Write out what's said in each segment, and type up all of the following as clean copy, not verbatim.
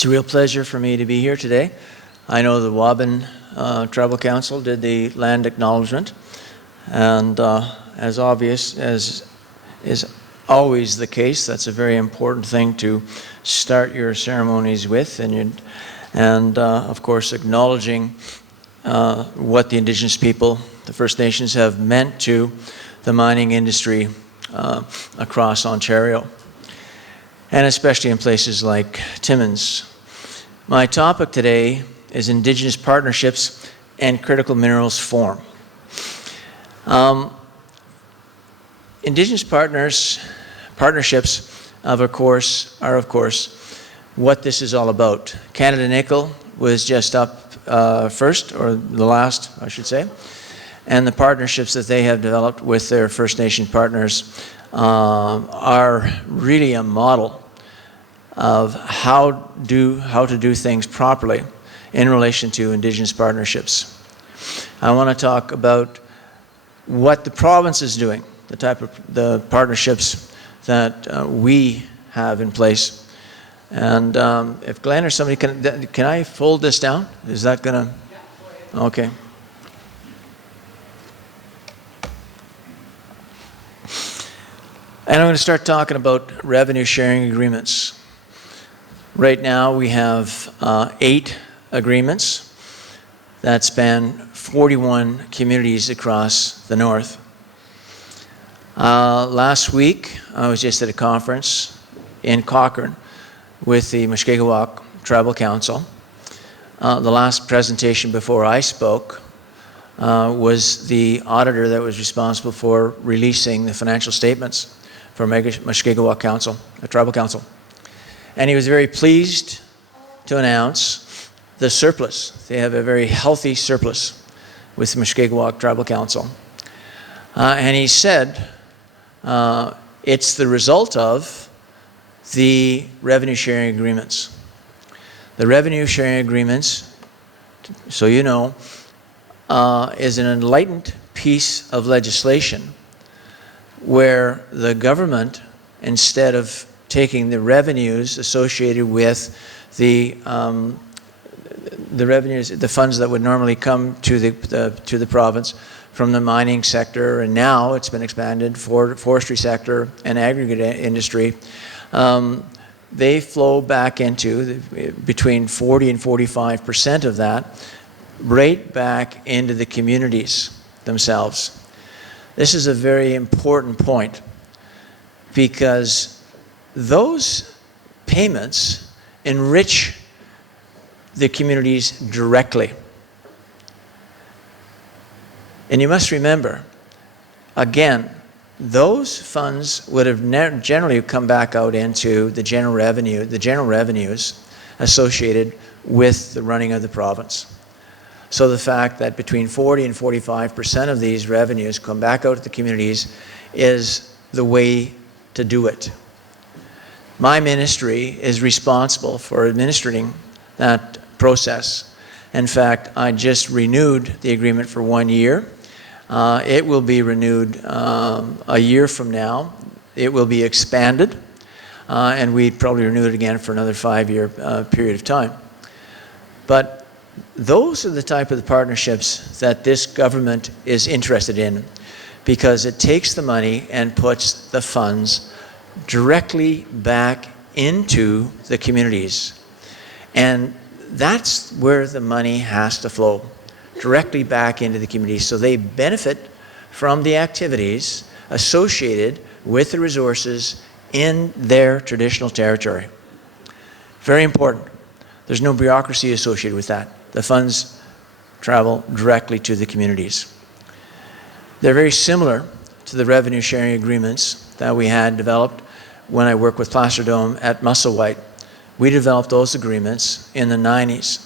It's a real pleasure for me to be here today. I know the Waban Tribal Council did the land acknowledgement, and as obvious as is always the case, that's a very important thing to start your ceremonies with, and of course acknowledging what the Indigenous people, the First Nations, have meant to the mining industry across Ontario, and especially in places like Timmins. My topic today is Indigenous partnerships and critical minerals forum. Indigenous partnerships are of course what this is all about. Canada Nickel was just up first, or the last I should say, and the partnerships that they have developed with their First Nation partners are really a model of how to do things properly in relation to Indigenous partnerships. I want to talk about what the province is doing, the type of the partnerships that we have in place. And if Glenn or somebody can I fold this down? Is that gonna? Yeah, okay. And I'm going to start talking about revenue sharing agreements. Right now we have 8 agreements that span 41 communities across the north. Last week I was just at a conference in Cochrane with the Mushkegowuk Tribal Council. The last presentation before I spoke was the auditor that was responsible for releasing the financial statements for Mushkegowuk Council, the Tribal Council. And he was very pleased to announce the surplus. They have a very healthy surplus with the Mushkegowuk Tribal Council. And he said it's the result of the revenue sharing agreements. The revenue sharing agreements, so you know, is an enlightened piece of legislation where the government, instead of taking the revenues associated with the revenues, the funds that would normally come to the province from the mining sector, and now it's been expanded for forestry sector and aggregate industry, they flow back into between 40 and 45% of that right back into the communities themselves. This is a very important point because those payments enrich the communities directly. And you must remember, again, those funds would have generally come back out into the general revenues associated with the running of the province. So the fact that between 40 and 45% of these revenues come back out to the communities is the way to do it. My ministry is responsible for administering that process. In fact, I just renewed the agreement for 1 year. It will be renewed a year from now. It will be expanded, and we'd probably renew it again for another 5-year period of time. But those are the type of partnerships that this government is interested in, because it takes the money and puts the funds directly back into the communities. And that's where the money has to flow, directly back into the communities, so they benefit from the activities associated with the resources in their traditional territory. Very important. There's no bureaucracy associated with that. The funds travel directly to the communities. They're very similar to the revenue sharing agreements that we had developed when I worked with Plasterdome at Musselwhite. We developed those agreements in the 90s.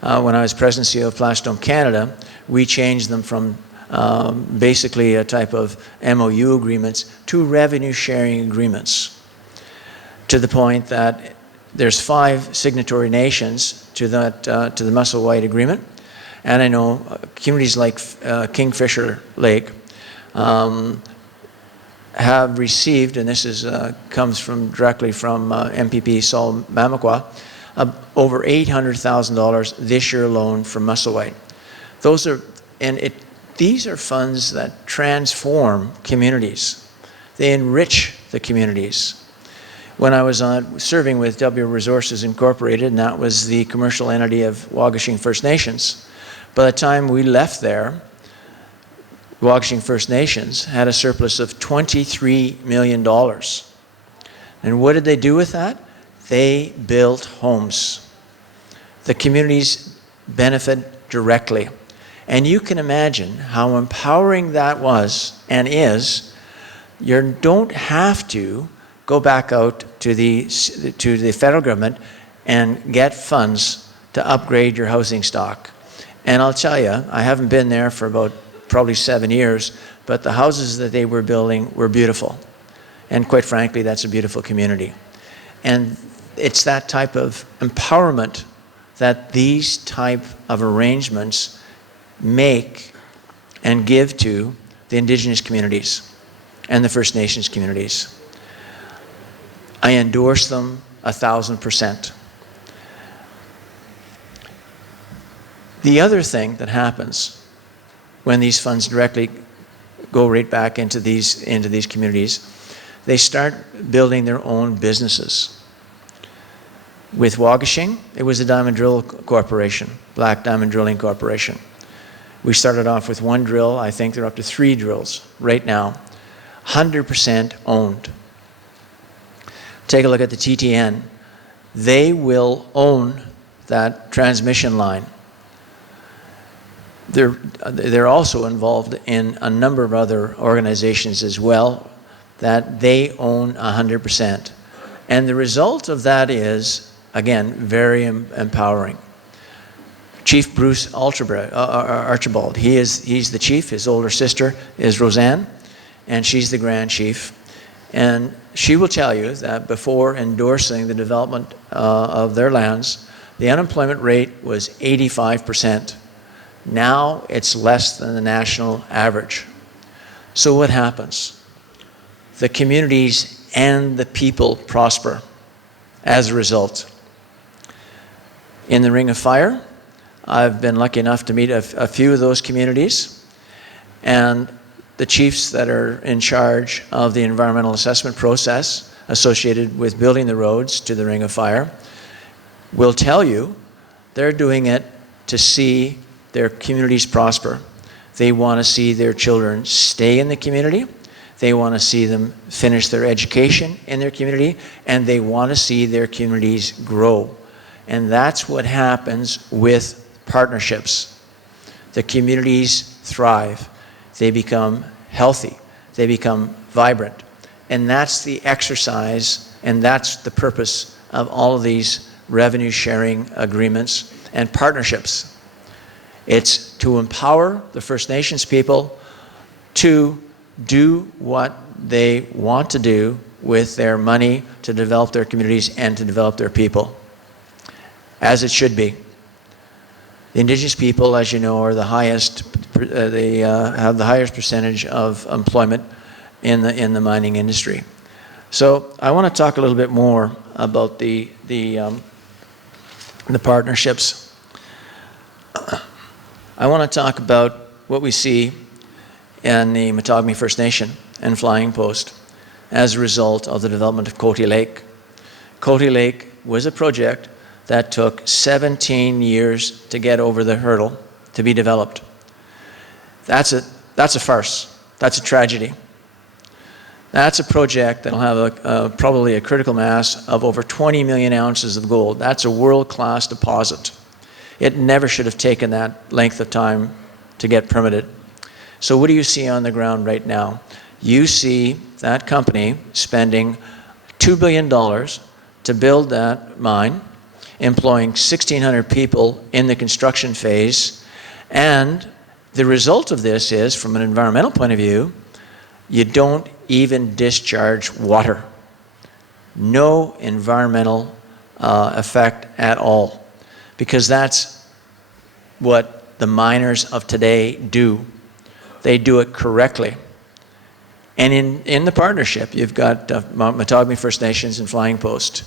When I was president and CEO of Plasterdome Canada, we changed them from basically a type of MOU agreements to revenue sharing agreements, to the point that there's 5 signatory nations to that to the Musselwhite agreement, and I know communities like Kingfisher Lake have received, and this is comes from directly from MPP Saul Mamakwa, over $800,000 this year alone for Musselwhite. These are funds that transform communities. They enrich the communities. When I was serving with W Resources Incorporated, and that was the commercial entity of Waugashing First Nations, by the time we left there, Waugashing First Nations had a surplus of $23 million. And what did they do with that? They built homes. The communities benefit directly. And you can imagine how empowering that was and is. You don't have to go back out to the federal government and get funds to upgrade your housing stock. And I'll tell you, I haven't been there for about probably 7 years, but the houses that they were building were beautiful. And quite frankly, that's a beautiful community. And it's that type of empowerment that these type of arrangements make and give to the Indigenous communities and the First Nations communities. I endorse them 1,000%. The other thing that happens when these funds directly go right back into these communities, they start building their own businesses. With Waugashing, it was a diamond drill corporation, Black Diamond Drilling Corporation. We started off with 1 drill. I think they're up to 3 drills right now, 100% owned. Take a look at the TTN. They will own that transmission line. They're also involved in a number of other organizations as well that they own 100%. And the result of that is, again, very empowering. Chief Bruce Archibald, he's the chief. His older sister is Roseanne, and she's the Grand Chief. And she will tell you that before endorsing the development of their lands, the unemployment rate was 85%. Now it's less than the national average. So what happens? The communities and the people prosper as a result. In the Ring of Fire, I've been lucky enough to meet a few of those communities, and the chiefs that are in charge of the environmental assessment process associated with building the roads to the Ring of Fire will tell you they're doing it to see their communities prosper. They want to see their children stay in the community. They want to see them finish their education in their community, and they want to see their communities grow. And that's what happens with partnerships. The communities thrive. They become healthy. They become vibrant. And that's the exercise, and that's the purpose of all of these revenue sharing agreements and partnerships. It's to empower the First Nations people to do what they want to do with their money to develop their communities and to develop their people, as it should be. The Indigenous people, as you know, are the highest. They have the highest percentage of employment in the mining industry. So I want to talk a little bit more about the partnerships. I want to talk about what we see in the Matagami First Nation and Flying Post as a result of the development of Cote Lake. Cote Lake was a project that took 17 years to get over the hurdle to be developed. That's a farce. That's a tragedy. That's a project that will have probably a critical mass of over 20 million ounces of gold. That's a world-class deposit. It never should have taken that length of time to get permitted. So what do you see on the ground right now? You see that company spending $2 billion to build that mine, employing 1,600 people in the construction phase, and the result of this is, from an environmental point of view, you don't even discharge water. No environmental effect at all, because that's what the miners of today do. They do it correctly. And in the partnership, you've got Matagami First Nations and Flying Post.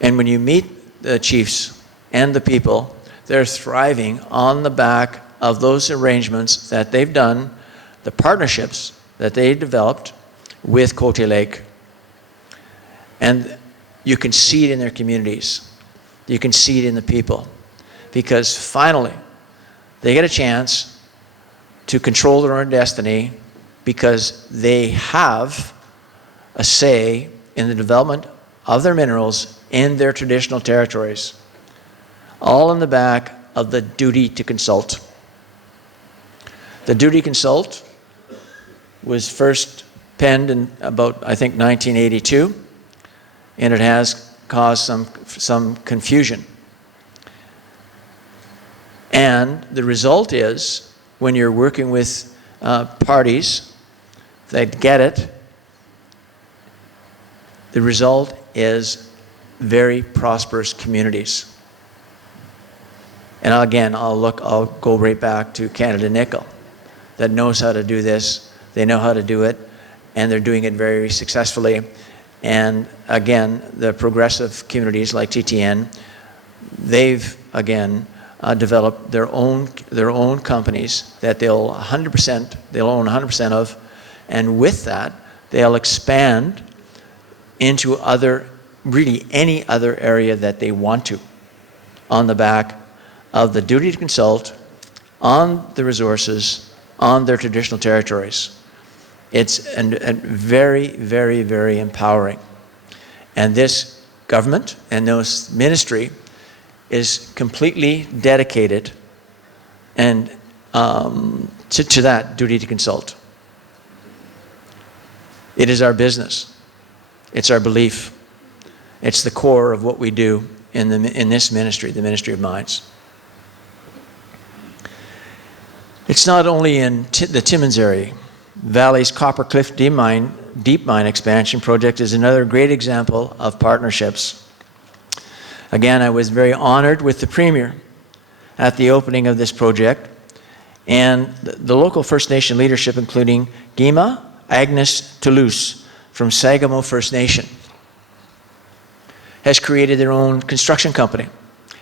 And when you meet the chiefs and the people, they're thriving on the back of those arrangements that they've done, the partnerships that they developed with Cote Lake. And you can see it in their communities. You can see it in the people. Because finally, they get a chance to control their own destiny because they have a say in the development of their minerals in their traditional territories. All in the back of the duty to consult. The duty to consult was first penned in about, I think, 1982, and it has caused some confusion. And the result is, when you're working with parties that get it, the result is very prosperous communities. And again, I'll go right back to Canada Nickel, that knows how to do this. They know how to do it, and they're doing it very successfully. And again, the progressive communities like TTN, they've again developed their own companies that they'll own 100% of, and with that, they'll expand into really any other area that they want to, on the back of the duty to consult on the resources on their traditional territories. It's very, very, very empowering. And this government and this ministry is completely dedicated and to that duty to consult. It is our business. It's our belief. It's the core of what we do in this ministry, the Ministry of Mines. It's not only in the Timmins area. Valley's Copper Cliff deep mine expansion project is another great example of partnerships. Again, I was very honored with the Premier at the opening of this project, and the local First Nation leadership, including Gima Agnes Toulouse from Sagamo First Nation, has created their own construction company,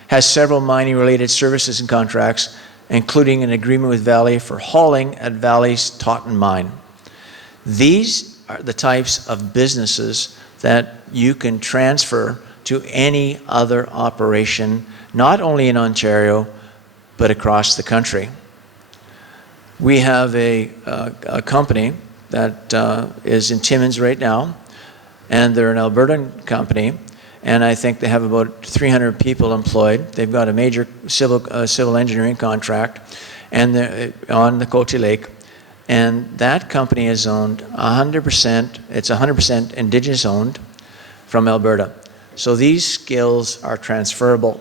has several mining-related services and contracts, including an agreement with Valley for hauling at Valley's Totten mine. These are the types of businesses that you can transfer to any other operation, not only in Ontario, but across the country. We have a company that is in Timmins right now, and they're an Albertan company, and I think they have about 300 people employed. They've got a major civil engineering contract, and they're on the Cote Lake. And that company is owned 100%, it's 100% Indigenous owned from Alberta. So these skills are transferable.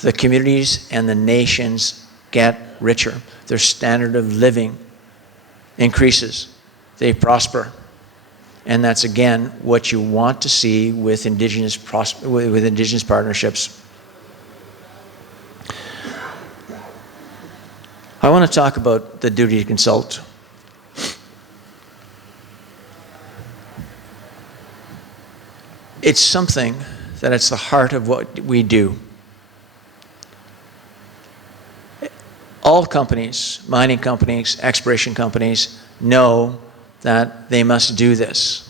The communities and the nations get richer. Their standard of living increases. They prosper. And that's, again, what you want to see with Indigenous partnerships. I want to talk about the duty to consult. It's something that it's the heart of what we do. All companies, mining companies, exploration companies, know that they must do this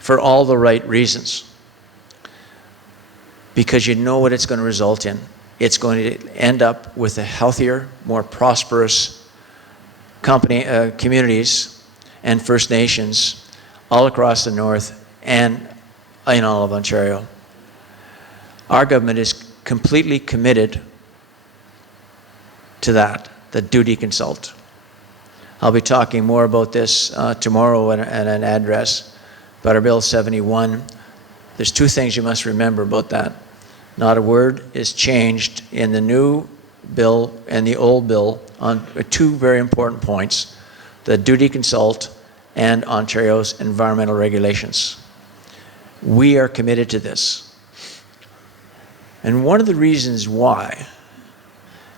for all the right reasons, because you know what it's going to result in. It's going to end up with a healthier, more prosperous communities and First Nations all across the north and in all of Ontario. Our government is completely committed to that, the duty to consult. I'll be talking more about this tomorrow at an address, but our Bill 71, there's two things you must remember about that. Not a word is changed in the new bill and the old bill on two very important points: the duty to consult and Ontario's environmental regulations. We are committed to this. And one of the reasons why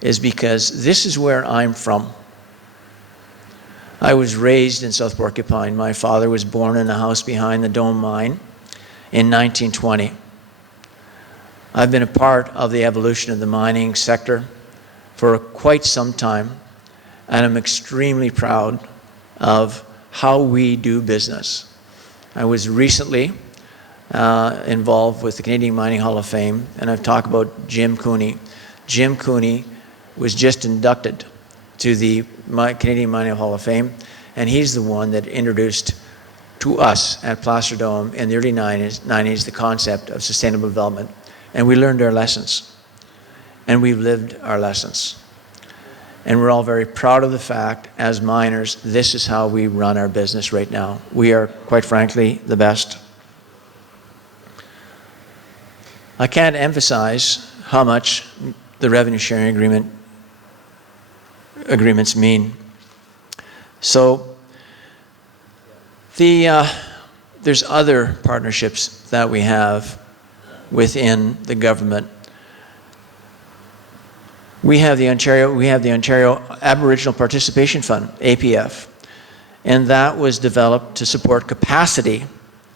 is because this is where I'm from. I was raised in South Porcupine. My father was born in a house behind the Dome mine in 1920. I've been a part of the evolution of the mining sector for quite some time, and I'm extremely proud of how we do business. I was recently involved with the Canadian Mining Hall of Fame, and I've talked about Jim Cooney. Jim Cooney was just inducted to the Canadian Mining Hall of Fame, and he's the one that introduced to us at Placer Dome in the early 90s the concept of sustainable development. And we learned our lessons, and we've lived our lessons. And we're all very proud of the fact, as miners, this is how we run our business right now. We are, quite frankly, the best. I can't emphasize how much the revenue sharing agreements mean. So there's other partnerships that we have within the government. We have the Ontario Aboriginal Participation Fund, APF, and that was developed to support capacity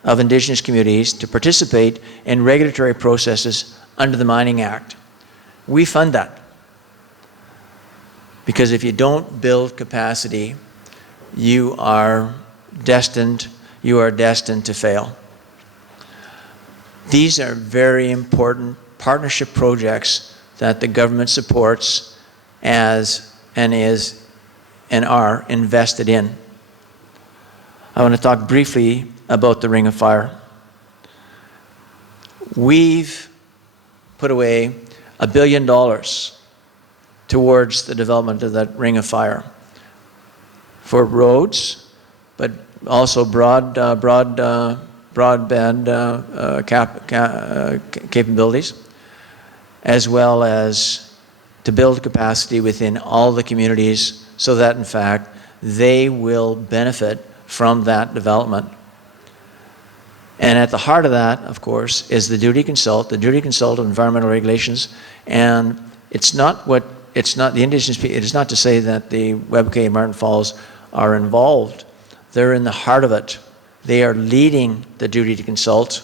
of Indigenous communities to participate in regulatory processes under the Mining Act. We fund that, because if you don't build capacity, you are destined to fail. These are very important partnership projects that the government supports and are invested in. I want to talk briefly about the Ring of Fire. We've put away $1 billion towards the development of that Ring of Fire for roads, but also broadband capabilities, as well as to build capacity within all the communities so that, in fact, they will benefit from that development. And at the heart of that, of course, is the duty consult of environmental regulations. And it's not the Indigenous people, it is not to say that the Webcay and Martin Falls are involved. They're in the heart of it. They are leading the duty to consult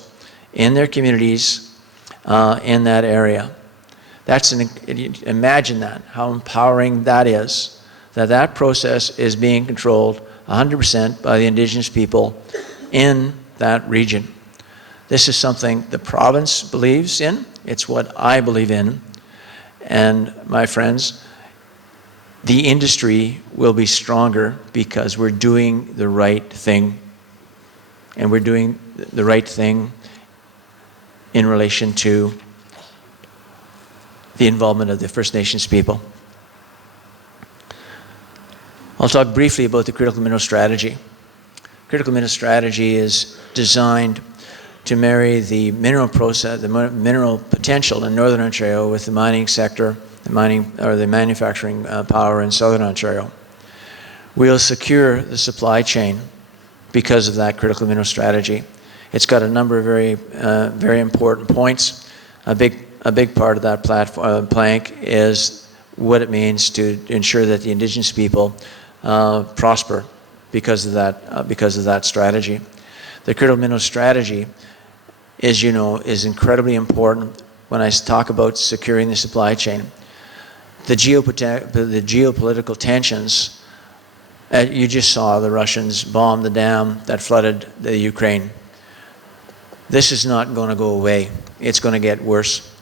in their communities in that area. Imagine that, how empowering that is, that process is being controlled 100% by the Indigenous people in that region. This is something the province believes in. It's what I believe in. And my friends, the industry will be stronger because we're doing the right thing. And we're doing the right thing in relation to the involvement of the First Nations people. I'll talk briefly about the critical mineral strategy. Critical mineral strategy is designed to marry the mineral process, the mineral potential in Northern Ontario with the mining sector, the manufacturing power in Southern Ontario. We'll secure the supply chain because of that critical mineral strategy. It's got a number of very important points. A big part of that plank is what it means to ensure that the Indigenous people prosper because of that strategy. The critical mineral strategy is incredibly important when I talk about securing the supply chain. The geopolitical tensions, you just saw the Russians bomb the dam that flooded the Ukraine. This is not going to go away. It's going to get worse.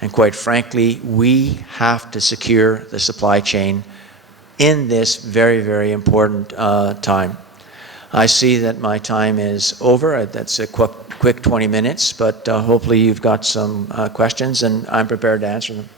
And quite frankly, we have to secure the supply chain in this very, very important time. I see that my time is over. That's a quick 20 minutes, but hopefully you've got some questions, and I'm prepared to answer them.